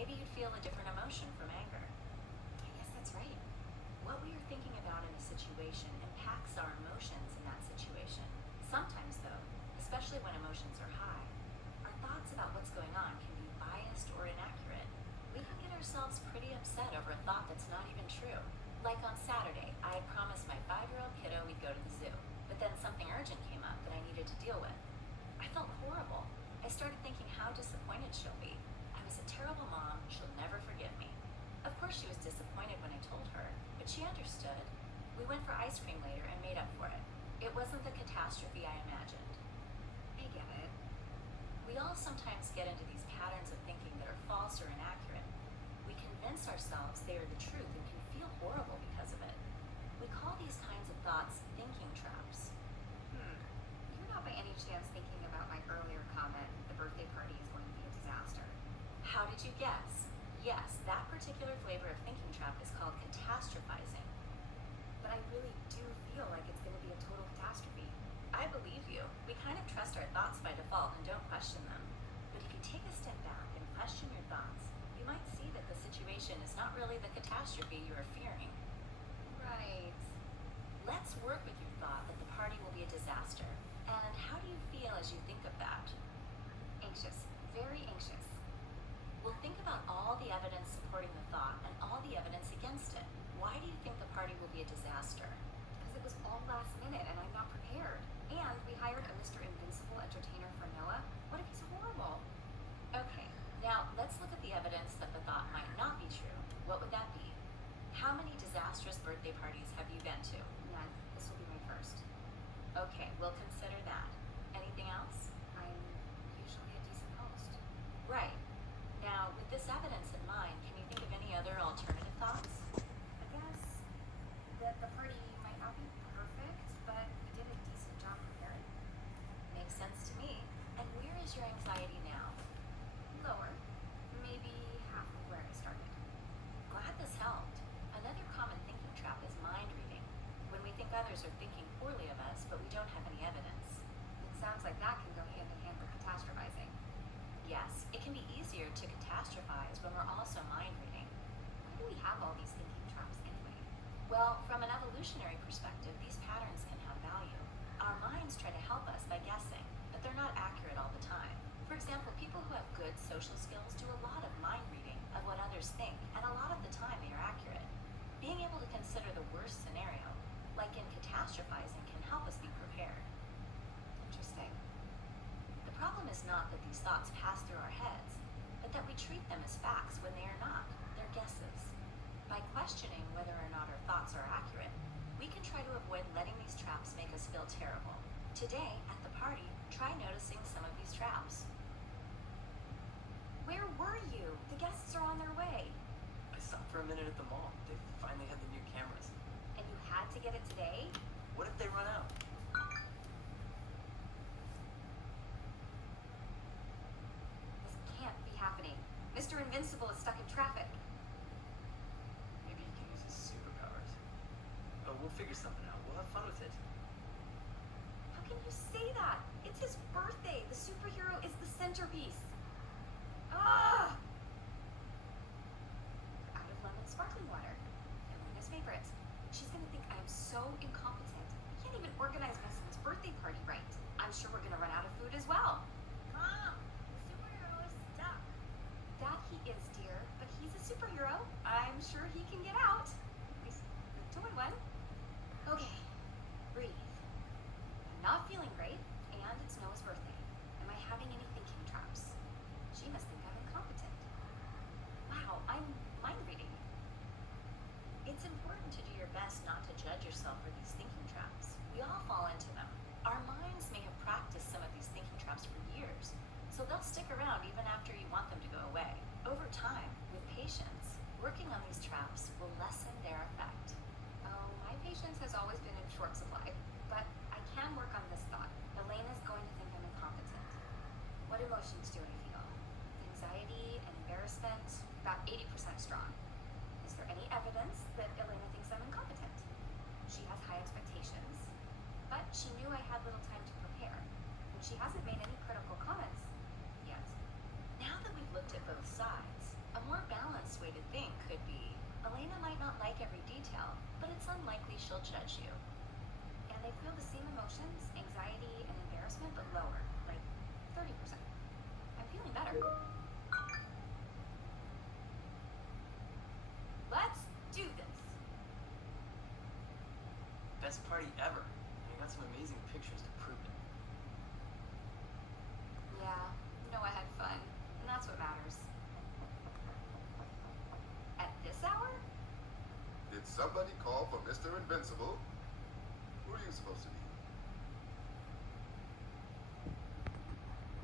Maybe you'd feel a different emotion from anger. I guess that's right. What we are thinking about in a situation impacts our emotions in that situation. Sometimes, though, especially when emotions are high, our thoughts about what's going on can be biased or inaccurate. We can get ourselves pretty upset over a thought that's not even true. Like on Saturday, I had promised my 5-year-old kiddo we'd go to the zoo, but then something urgent came up that I needed to deal with. I felt horrible. I started thinking how disappointed she'll be. I was a terrible mom, she'll never forgive me. Of course she was disappointed when I told her, but she understood. We went for ice cream later and made up for it. It wasn't the catastrophe I imagined. I get it. We all sometimes get into these patterns of thinking that are false or inaccurate. We convince ourselves they are the truth and can feel horrible because of it. We call these kinds of thoughts thinking traps. You're not by any chance thinking about my earlier comment that the birthday party is going to be a disaster? How did you guess? Yes, that particular flavor of thinking trap is called catastrophizing. But I really do feel like it's going to be a total catastrophe. I believe you. We kind of trust our thoughts by default and don't question them. But if you take a step back and question your thoughts, you might see that the situation is not really the catastrophe you are fearing. Right. Let's work with your thought that the party will be a disaster. And how do you feel as you think of that? Anxious. Very anxious. Well, think about all the evidence supporting the thought and all the evidence against it. Why do you think the party will be a disaster? Because it was all last minute and I'm not prepared. And we hired a Mr. Invincible entertainer for Noah. What if he's horrible? Okay, now let's look at the evidence that the thought might not be true. What would that be? How many disastrous birthday parties have you been to? None. This will be my first. Okay, we'll consider that. Anything else? I'm usually a decent host. Right. Now, with this evidence in mind, can you think of any other alternative thoughts? I guess that the party might not be perfect, but we did a decent job preparing. Makes sense to me. And where is your anxiety now? Lower. Maybe half of where I started. Glad this helped. Another common thinking trap is mind reading, when we think others are thinking poorly of us, but we don't have any evidence. It sounds like that can go hand in hand with catastrophizing. Yes, it can be easier to catastrophize when we're also mind reading. Why do we have all these thinking traps anyway? Well, from an evolutionary perspective, these patterns can have value. Our minds try to help us by guessing, but they're not accurate all the time. For example, people who have good social skills do a lot of mind reading of what others think, and a lot of the time they are accurate. Being able to consider the worst scenario, like in catastrophizing, can help us be prepared. Interesting. The problem is not that these thoughts pass through our heads, but that we treat them as facts when they are not. They're guesses. By questioning whether or not our thoughts are accurate, we can try to avoid letting these traps make us feel terrible. Today, at the party, try noticing some of these traps. Where were you? The guests are on their way. I stopped for a minute at the mall. They finally had the new cameras. And you had to get it today? What if they run out? This can't be happening. Mr. Invincible is stuck in traffic. Maybe he can use his superpowers. Oh, we'll figure something out. We'll have fun with it. How can you say that? It's his birthday. The superhero is the centerpiece. Ah! We're out of lemon sparkling water. Elena's favorite. She's gonna think I'm so incompetent. I can't even organize my son's birthday party right. I'm sure we're gonna run out of food as well. Mom, the superhero is stuck. That he is, dear, but he's a superhero. I'm sure he can get out. At least the toy one. Okay, breathe. I'm not feeling great, and it's Noah's birthday. Am I having any thinking traps? She must think I'm incompetent. Wow, I'm mind reading. It's important to do your best not to judge yourself for these thinking traps. We all fall into them. Our minds may have practiced some of these thinking traps for years, so they'll stick around even after you want them to go away. Over time, with patience, working on these traps will lessen their effect. Oh, my patience has always been in short supply, but I can work on this thought. Elena's going to think I'm incompetent. What emotions do I feel? Anxiety and embarrassment, about 80% strong. Is there any evidence that Elena thinks I'm incompetent? She has high expectations, but she knew I had little time to prepare, and she hasn't made any critical comments yet. Now that we've looked at both sides, a more way to think could be, Elena might not like every detail, but it's unlikely she'll judge you. And they feel the same emotions, anxiety and embarrassment, but lower, like 30%. I'm feeling better. Let's do this. Best party ever. And I got some amazing pictures to prove it. Yeah, I had fun, and that's what matters. At this hour? Did somebody call for Mr. Invincible? Who are you supposed to be?